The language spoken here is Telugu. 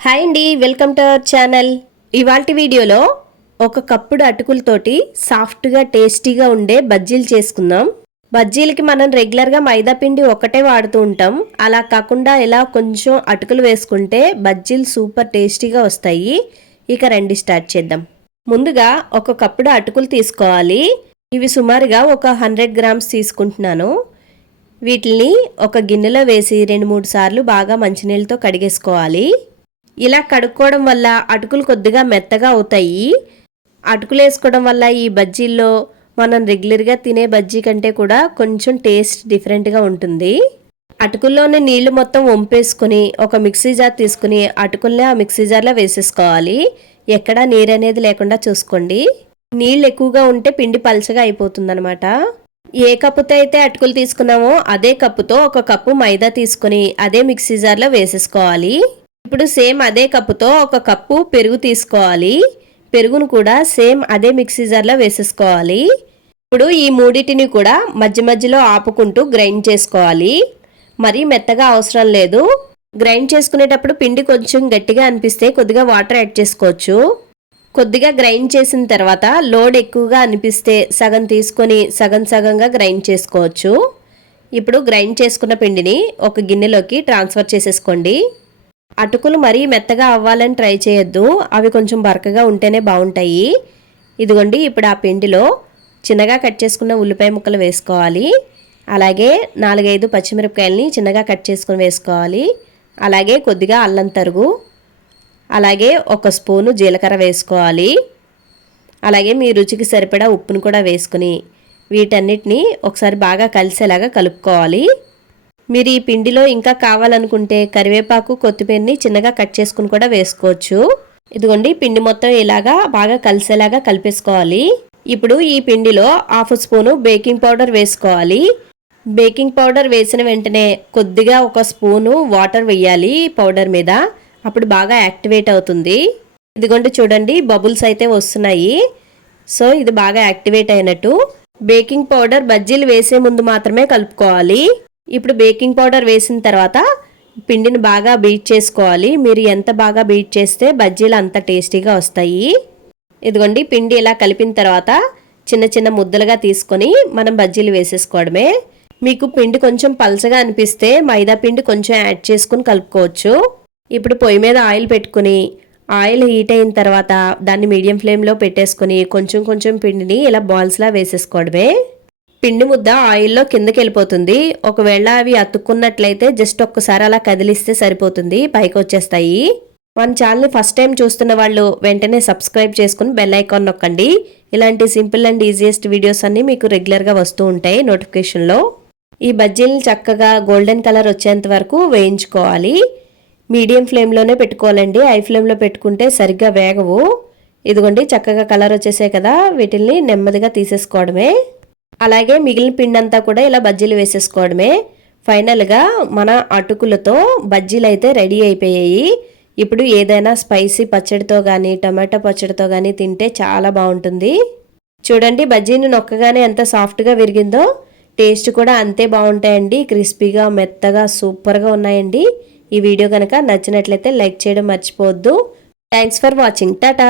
హాయ్ అండి వెల్కమ్ టు అవర్ ఛానల్. ఇవాళ వీడియోలో ఒక కప్పుడు అటుకులతోటి సాఫ్ట్గా టేస్టీగా ఉండే బజ్జీలు చేసుకుందాం. బజ్జీలకి మనం రెగ్యులర్గా మైదా పిండి ఒకటే వాడుతూ ఉంటాం. అలా కాకుండా ఇలా కొంచెం అటుకులు వేసుకుంటే బజ్జీలు సూపర్ టేస్టీగా వస్తాయి. ఇక రండి స్టార్ట్ చేద్దాం. ముందుగా ఒక కప్పుడు అటుకులు తీసుకోవాలి. ఇవి సుమారుగా ఒక హండ్రెడ్ గ్రామ్స్ తీసుకుంటున్నాను. వీటిని ఒక గిన్నెలో వేసి రెండు మూడు సార్లు బాగా మంచినీళ్ళతో కడిగేసుకోవాలి. ఇలా కడుక్కోవడం వల్ల అటుకులు కొద్దిగా మెత్తగా అవుతాయి. అటుకులు వేసుకోవడం వల్ల ఈ బజ్జీల్లో మనం రెగ్యులర్గా తినే బజ్జీ కంటే కూడా కొంచెం టేస్ట్ డిఫరెంట్గా ఉంటుంది. అటుకుల్లోని నీళ్ళు మొత్తం వంపేసుకుని ఒక మిక్సీ జార్ తీసుకుని అటుకుల్ని ఆ మిక్సీ జార్లో వేసేసుకోవాలి. ఎక్కడా నీరు అనేది లేకుండా చూసుకోండి. నీళ్ళు ఎక్కువగా ఉంటే పిండి పలచగా అయిపోతుందనమాట ఏ కప్పుతో అయితే అటుకులు తీసుకున్నామో అదే కప్పుతో ఒక కప్పు మైదా తీసుకుని అదే మిక్సీ జార్లో వేసేసుకోవాలి. ఇప్పుడు సేమ్ అదే కప్పుతో ఒక కప్పు పెరుగు తీసుకోవాలి. పెరుగును కూడా సేమ్ అదే మిక్సీ జార్లో వేసేసుకోవాలి. ఇప్పుడు ఈ మూడింటిని కూడా మధ్య మధ్యలో ఆపుకుంటూ గ్రైండ్ చేసుకోవాలి. మరీ మెత్తగా అవసరం లేదు. గ్రైండ్ చేసుకునేటప్పుడు పిండి కొంచెం గట్టిగా అనిపిస్తే కొద్దిగా వాటర్ యాడ్ చేసుకోవచ్చు. కొద్దిగా గ్రైండ్ చేసిన తర్వాత లోడ్ ఎక్కువగా అనిపిస్తే సగం తీసుకొని సగం సగంగా గ్రైండ్ చేసుకోవచ్చు. ఇప్పుడు గ్రైండ్ చేసుకున్న పిండిని ఒక గిన్నెలోకి ట్రాన్స్ఫర్ చేసేసుకోండి. అటుకులు మరీ మెత్తగా అవ్వాలని ట్రై చేయొద్దు. అవి కొంచెం బరకగా ఉంటేనే బాగుంటాయి. ఇదిగోండి ఇప్పుడు ఆ పిండిలో చిన్నగా కట్ చేసుకున్న ఉల్లిపాయ ముక్కలు వేసుకోవాలి. అలాగే నాలుగైదు పచ్చిమిరపకాయలని చిన్నగా కట్ చేసుకుని వేసుకోవాలి. అలాగే కొద్దిగా అల్లం తరుగు. అలాగే ఒక స్పూను జీలకర్ర వేసుకోవాలి. అలాగే మీ రుచికి సరిపడా ఉప్పును కూడా వేసుకుని వీటన్నిటిని ఒకసారి బాగా కలిసేలాగా కలుపుకోవాలి. మీరు ఈ పిండిలో ఇంకా కావాలనుకుంటే కరివేపాకు కొత్తిమీరని చిన్నగా కట్ చేసుకుని కూడా వేసుకోవచ్చు. ఇదిగోండి పిండి మొత్తం ఇలాగా బాగా కలిసేలాగా కలిపేసుకోవాలి. ఇప్పుడు ఈ పిండిలో హాఫ్ స్పూను బేకింగ్ పౌడర్ వేసుకోవాలి. బేకింగ్ పౌడర్ వేసిన వెంటనే కొద్దిగా ఒక స్పూను వాటర్ వేయాలి పౌడర్ మీద. అప్పుడు బాగా యాక్టివేట్ అవుతుంది. ఇదిగోండి చూడండి బబుల్స్ అయితే వస్తున్నాయి. సో ఇది బాగా యాక్టివేట్ అయినట్టు. బేకింగ్ పౌడర్ బజ్జీలు వేసే ముందు మాత్రమే కలుపుకోవాలి. ఇప్పుడు బేకింగ్ పౌడర్ వేసిన తర్వాత పిండిని బాగా బీట్ చేసుకోవాలి. మీరు ఎంత బాగా బీట్ చేస్తే బజ్జీలు అంత టేస్టీగా వస్తాయి. ఇదిగోండి పిండి ఇలా కలిపిన తర్వాత చిన్న చిన్న ముద్దలుగా తీసుకొని మనం బజ్జీలు వేసేసుకోవడమే. మీకు పిండి కొంచెం పలచగా అనిపిస్తే మైదా పిండి కొంచెం యాడ్ చేసుకుని కలుపుకోవచ్చు. ఇప్పుడు పొయ్యి మీద ఆయిల్ పెట్టుకుని ఆయిల్ హీట్ అయిన తర్వాత దాన్ని మీడియం ఫ్లేమ్లో పెట్టేసుకుని కొంచెం కొంచెం పిండిని ఇలా బాల్స్లా వేసేసుకోవడమే. పిండి ముద్ద ఆయిల్లో కిందకి వెళ్ళిపోతుంది. ఒకవేళ అవి అతుక్కున్నట్లయితే జస్ట్ ఒక్కసారి అలా కదిలిస్తే సరిపోతుంది. పైకి వచ్చేస్తాయి. మన ఛానల్ని ఫస్ట్ టైం చూస్తున్న వాళ్ళు వెంటనే సబ్స్క్రైబ్ చేసుకుని బెల్ ఐకాన్ నొక్కండి. ఇలాంటి సింపుల్ అండ్ ఈజియెస్ట్ వీడియోస్ అన్నీ మీకు రెగ్యులర్గా వస్తూ ఉంటాయి నోటిఫికేషన్లో. ఈ బజ్జీలు చక్కగా గోల్డెన్ కలర్ వచ్చేంత వరకు వేయించుకోవాలి. మీడియం ఫ్లేమ్లోనే పెట్టుకోవాలండి. ఐ ఫ్లేమ్లో పెట్టుకుంటే సరిగ్గా వేగవు. ఇదిగోండి చక్కగా కలర్ వచ్చేసాయి కదా. వీటిల్ని నెమ్మదిగా తీసేసుకోవడమే. అలాగే మిగిలిన పిండి అంతా కూడా ఇలా బజ్జీలు వేసేసుకోవడమే. ఫైనల్గా మన అటుకులతో బజ్జీలు అయితే రెడీ అయిపోయాయి. ఇప్పుడు ఏదైనా స్పైసీ పచ్చడితో కానీ టమాటా పచ్చడితో కానీ తింటే చాలా బాగుంటుంది. చూడండి బజ్జీని నొక్కగానే ఎంత సాఫ్ట్గా విరిగిందో. టేస్ట్ కూడా అంతే బాగుంటాయండి. క్రిస్పీగా మెత్తగా సూపర్గా ఉన్నాయండి. ఈ వీడియో కనుక నచ్చినట్లయితే లైక్ చేయడం మర్చిపోవద్దు. Thanks for watching Tata